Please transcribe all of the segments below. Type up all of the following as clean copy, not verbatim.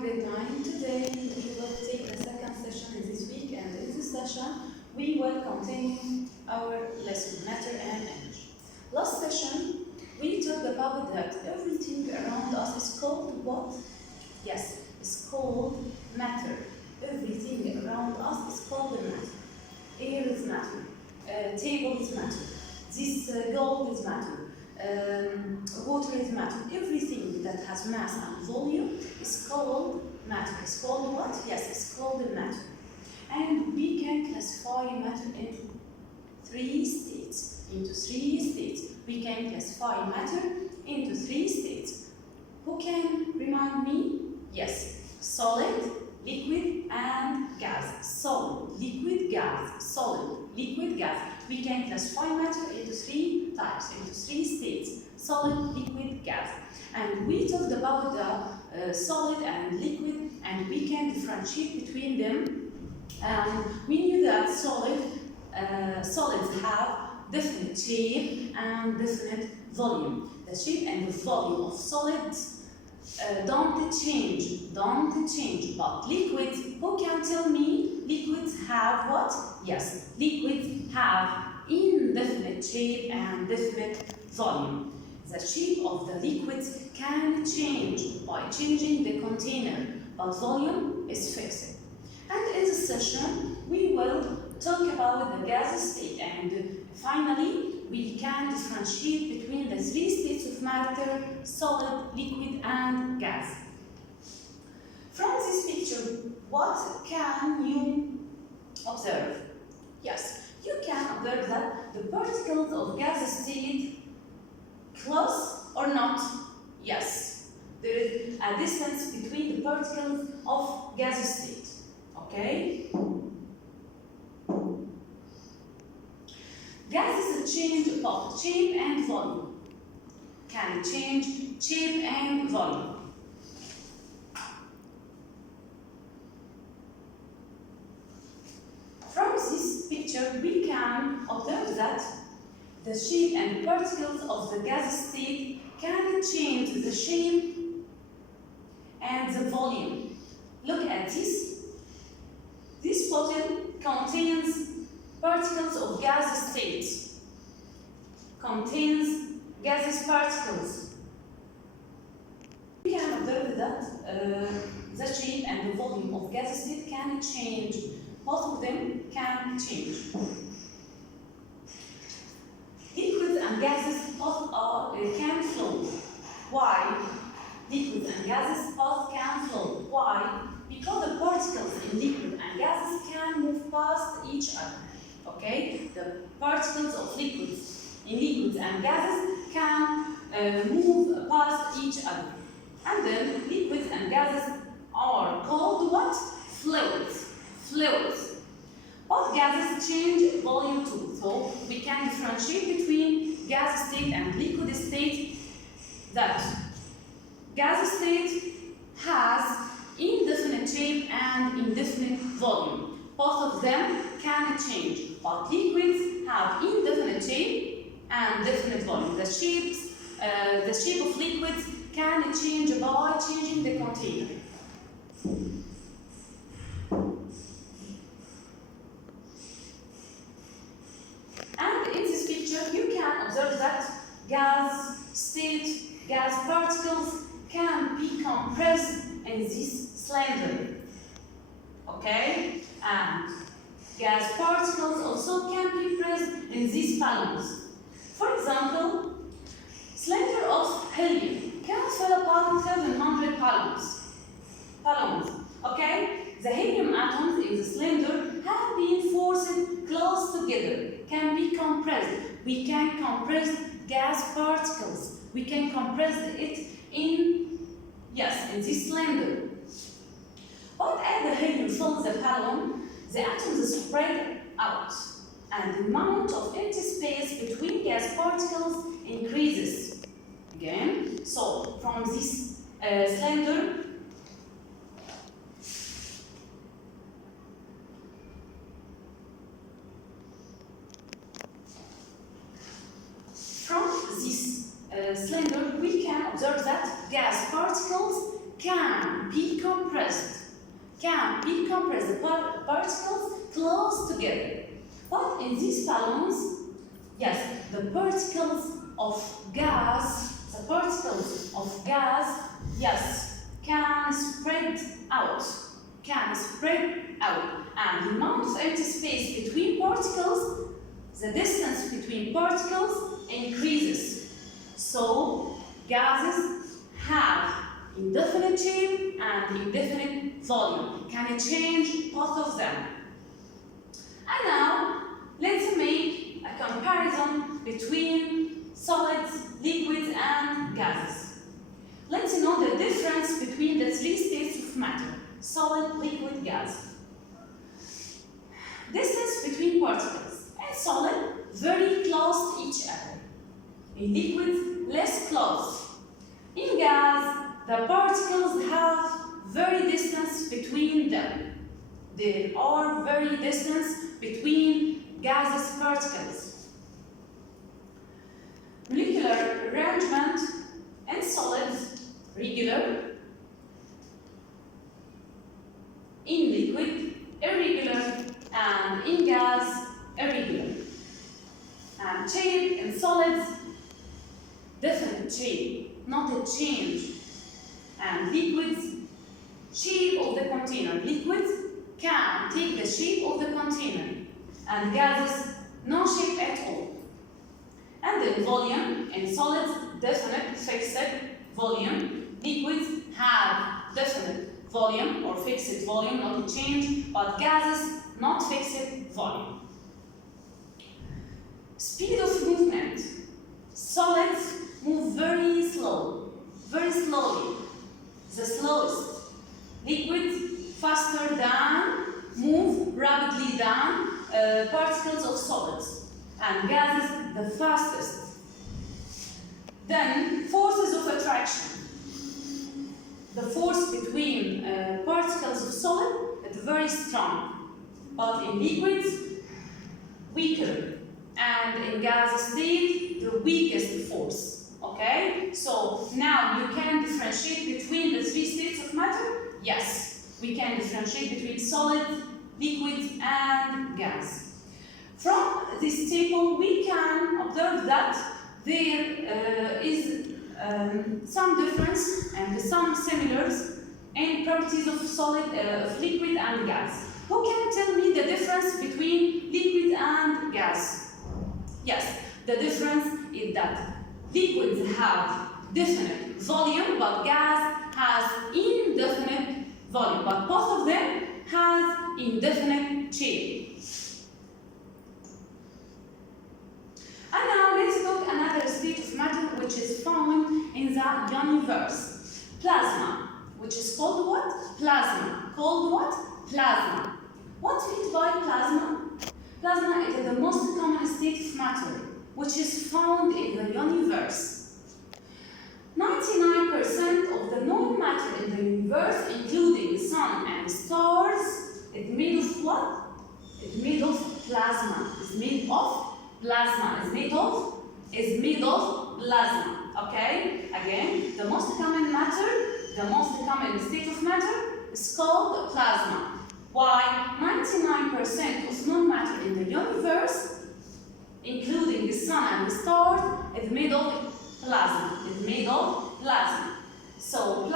Good night. Today we will take the second session in this week, and in this session we will continue our lesson, matter and energy. Last session we talked about that everything around us is called what? Yes, it's called matter. Everything around us is called matter. Air is matter. Table is matter. This gold is matter. Water is matter. Everything that has mass and volume is called matter. It's called what? Yes, it's called matter. And we can classify matter into three states. We can classify matter into three states. Who can remind me? Yes, solid, liquid, and gas. Solid, liquid, gas. Solid, liquid, gas. We can classify matter into three types, into three states: solid, liquid, gas. And we talked about the solid and liquid, and we can differentiate between them. We knew that solids have definite shape and definite volume. The shape and the volume of solids don't change, but liquids, who can tell me liquids have what? Yes, liquids have indefinite shape and definite volume. The shape of the liquids can change by changing the container, but volume is fixed. And in this session, we will talk about the gas state, and finally, we can differentiate between the three states of matter: solid, liquid, and gas. From this picture, what can you observe? Yes, you can observe that the particles of gas state close or not? Yes, there is a distance between the particles of gas state. Okay? Gases change both shape and volume. Can change shape and volume. From this picture, we can observe that the shape and particles of the gas state can change the shape and the volume. Look at this. This bottle contains particles of gas state. Contains gaseous particles. We can observe that the shape and the volume of gas state can change. Both of them can change. Liquids and gases both can flow. Why? Liquids and gases both can flow. Why? Because the particles in liquid and gases can move past each other. Okay? The particles of liquids in liquids and gases can move past each other. And then liquids and gases are called what? Fluids. Fluids. Both gases change volume too. So we can differentiate between gas state and liquid state, that gas state has indefinite shape and indefinite volume. Both of them can change, but liquids have indefinite shape and definite volume. The shape of liquids can change by changing the container. And in this picture, you can observe that gas state, gas particles can be compressed in this cylinder. Okay? And gas particles also can be pressed in these balloons. For example, cylinder of helium can fill about 700 balloons. Okay? The helium atoms in the cylinder have been forced close together, can be compressed. We can compress gas particles. We can compress it in this cylinder. But as the helium fills the balloon, the atoms spread out, and the amount of empty space between gas particles increases. Again, so from this cylinder, we can observe that gas particles can can be compressed. Can be compressed. The particles close together. But in these balloons, yes, the particles of gas, yes, can spread out. And the amount of empty space between particles, the distance between particles increases. So gases have indefinite shape and indefinite volume. Can I change both of them? And now let's make a comparison between solids, liquids, and gases. Let's know the difference between the three states of matter: solid, liquid, gas. Distance between particles. In solid, very close to each other. In liquid, less close. In gas, the particles have very distance between them. There are very distance between gases particles. Molecular arrangement in solids, regular. In liquid, irregular. And in gas, irregular. And shape in solids, definite shape, not a change. And liquids, shape of the container. Liquids can take the shape of the container. And gases, no shape at all. And then volume in solids, definite, fixed volume. Liquids have definite volume or fixed volume, not a change, but gases, not fixed volume. Speed of movement. Solids move very slowly, the slowest. Liquids faster than, move rapidly than particles of solids. And gases the fastest. Then forces of attraction. The force between particles of solid is very strong. But in liquids, weaker. And in gas state, the weakest force. Okay? So now you can differentiate between the three states of matter? Yes. We can differentiate between solid, liquid, and gas. From this table, we can observe that there is some difference and some similars in properties of solid, of liquid and gas. Who can tell me the difference between liquid and gas? Yes, the difference is that liquids have definite volume, but gas has indefinite volume. But both of them have indefinite shape. And now let's look at another state of matter which is found in the universe. Plasma, which is called what? Plasma. Called what? Plasma. What means by plasma? Plasma is the most common state of matter which is found in the universe. 99% of the known matter in the universe, including the sun and stars, is made of what? It's made of plasma. It's made of plasma. It's made of plasma. Okay? Again, the most common matter, the most common state of matter is called plasma. Why? 99% of known matter in the universe, including the sun and the stars, is made of plasma. It's made of plasma. So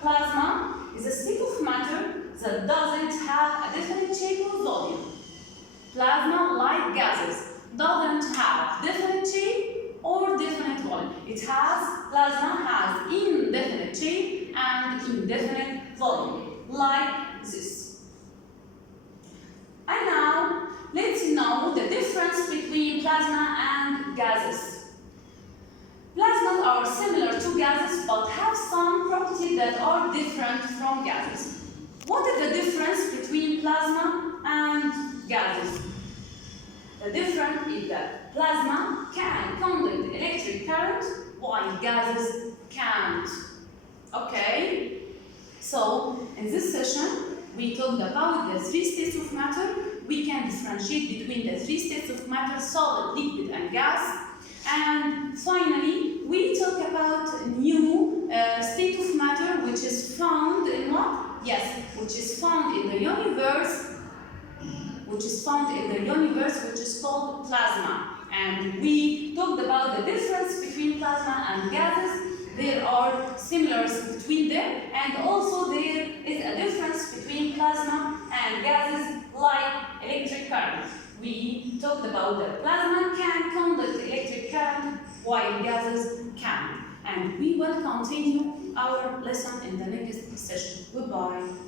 plasma is a state of matter that doesn't have a definite shape or volume. Plasma, like gases, doesn't have definite shape or definite volume. Plasma has indefinite shape and indefinite volume, like this. And now, let's know the difference between plasma and gases. Plasmas are similar to gases but have some properties that are different from gases. What is the difference between plasma and gases? The difference is that plasma can conduct electric current while gases can't. Okay? So, in this session, we talked about the three states of matter. We can differentiate between the three states of matter: solid, liquid, and gas. And finally, we talk about new state of matter which is found in what? Yes, which is found in the universe, which is called plasma. And we talked about the difference between plasma and gases. There are similarities between them, and also there is a difference between plasma and gases like electric current. We talked about that plasma can conduct electric current while gases can't. And we will continue our lesson in the next session. Goodbye.